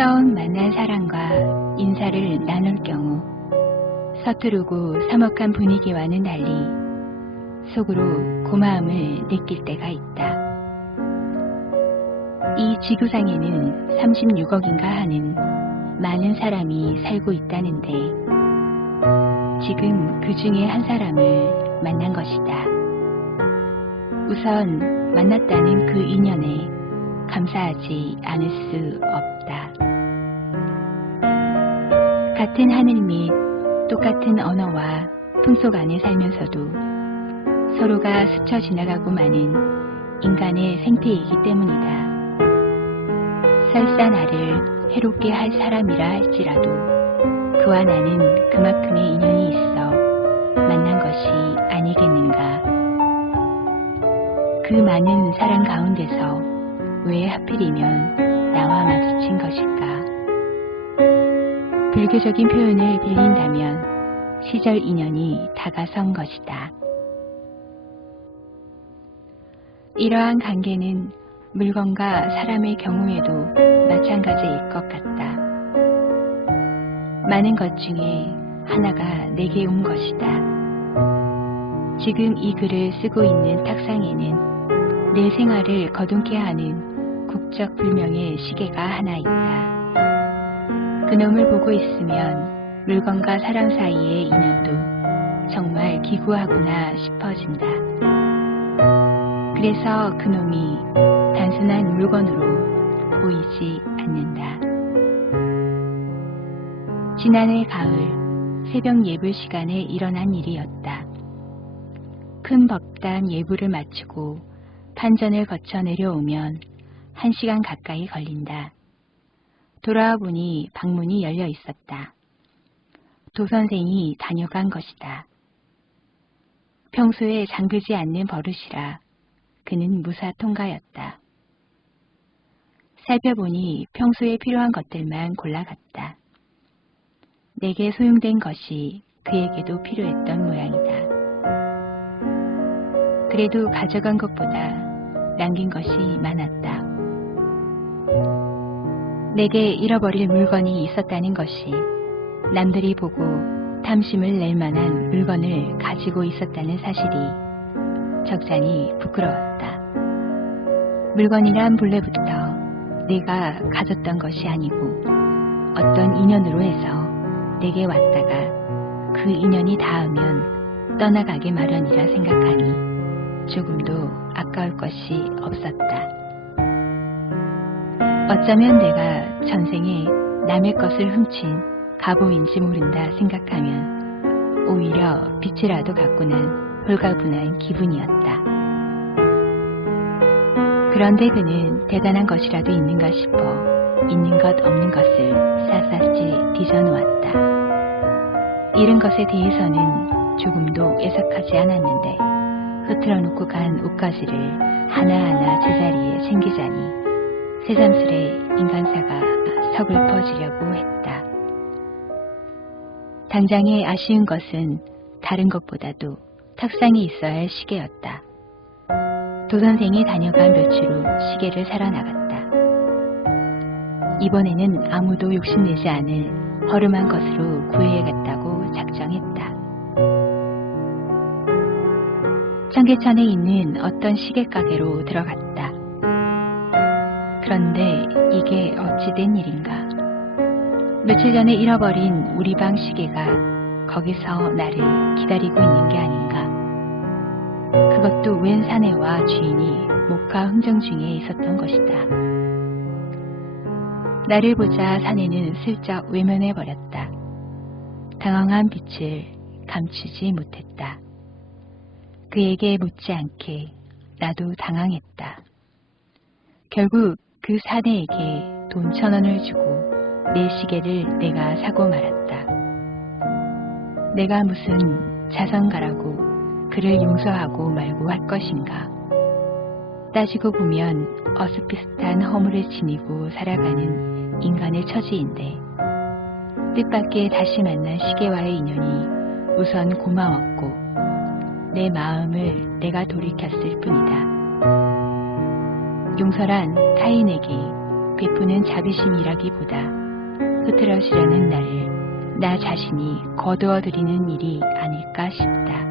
처음 만난 사람과 인사를 나눌 경우 서투르고 서먹한 분위기와는 달리 속으로 고마움을 느낄 때가 있다. 이 지구상에는 36억인가 하는 많은 사람이 살고 있다는데 지금 그 중에 한 사람을 만난 것이다. 우선 만났다는 그 인연에 감사하지 않을 수 없다. 같은 하늘 및 똑같은 언어와 풍속 안에 살면서도 서로가 스쳐 지나가고 마는 인간의 생태이기 때문이다. 설사 나를 해롭게 할 사람이라 할지라도 그와 나는 그만큼의 인연이 있어 만난 것이 아니겠는가. 그 많은 사람 가운데서 왜 하필이면 나와 마주친 것일까? 불교적인 표현을 빌린다면 시절 인연이 다가선 것이다. 이러한 관계는 물건과 사람의 경우에도 마찬가지일 것 같다. 많은 것 중에 하나가 내게 온 것이다. 지금 이 글을 쓰고 있는 탁상에는 내 생활을 거둔케 하는 국적불명의 시계가 하나 있다. 그놈을 보고 있으면 물건과 사람 사이의 인연도 정말 기구하구나 싶어진다. 그래서 그놈이 단순한 물건으로 보이지 않는다. 지난해 가을 새벽 예불 시간에 일어난 일이었다. 큰 법당 예불을 마치고 판전을 거쳐 내려오면 1시간 가까이 걸린다. 돌아와 보니 방문이 열려 있었다. 도선생이 다녀간 것이다. 평소에 잠그지 않는 버릇이라 그는 무사통가였다. 살펴보니 평소에 필요한 것들만 골라갔다. 내게 소용된 것이 그에게도 필요했던 모양이다. 그래도 가져간 것보다 남긴 것이 많았다. 내게 잃어버릴 물건이 있었다는 것이 남들이 보고 탐심을 낼 만한 물건을 가지고 있었다는 사실이 적잖이 부끄러웠다. 물건이란 본래부터 내가 가졌던 것이 아니고 어떤 인연으로 해서 내게 왔다가 그 인연이 닿으면 떠나가기 마련이라 생각하니 조금도 아까울 것이 없었다. 어쩌면 내가 전생에 남의 것을 훔친 가보인지 모른다 생각하면 오히려 빛이라도 갖고 난 홀가분한 기분이었다. 그런데 그는 대단한 것이라도 있는가 싶어 있는 것 없는 것을 샅샅이 뒤져놓았다. 잃은 것에 대해서는 조금도 애석하지 않았는데 흐트러 놓고 간 옷가지를 하나하나 제자리에 챙기자니 새삼스레 인간사가 서글퍼지려고 했다. 당장에 아쉬운 것은 다른 것보다도 탁상에 있어야 할 시계였다. 도선생이 다녀간 며칠 후 시계를 사러 나갔다. 이번에는 아무도 욕심내지 않을 허름한 것으로 구해야겠다고 작정했다. 청계천에 있는 어떤 시계가게로 들어갔다. 그런데 이게 어찌된 일인가. 며칠 전에 잃어버린 우리 방 시계가 거기서 나를 기다리고 있는 게 아닌가. 그것도 웬 사내와 주인이 목화 흥정 중에 있었던 것이다. 나를 보자 사내는 슬쩍 외면해버렸다. 당황한 빛을 감추지 못했다. 그에게 못지않게 나도 당황했다. 결국 그 사내에게 돈 1,000원을 주고 내 시계를 내가 사고 말았다. 내가 무슨 자선가라고 그를 용서하고 말고 할 것인가. 따지고 보면 어슷비슷한 허물을 지니고 살아가는 인간의 처지인데 뜻밖의 다시 만난 시계와의 인연이 우선 고마웠고 내 마음을 내가 돌이켰을 뿐이다. 용서란 타인에게 베푸는 자비심이라기보다 흐트러지려는 나를 나 자신이 거두어들이는 일이 아닐까 싶다.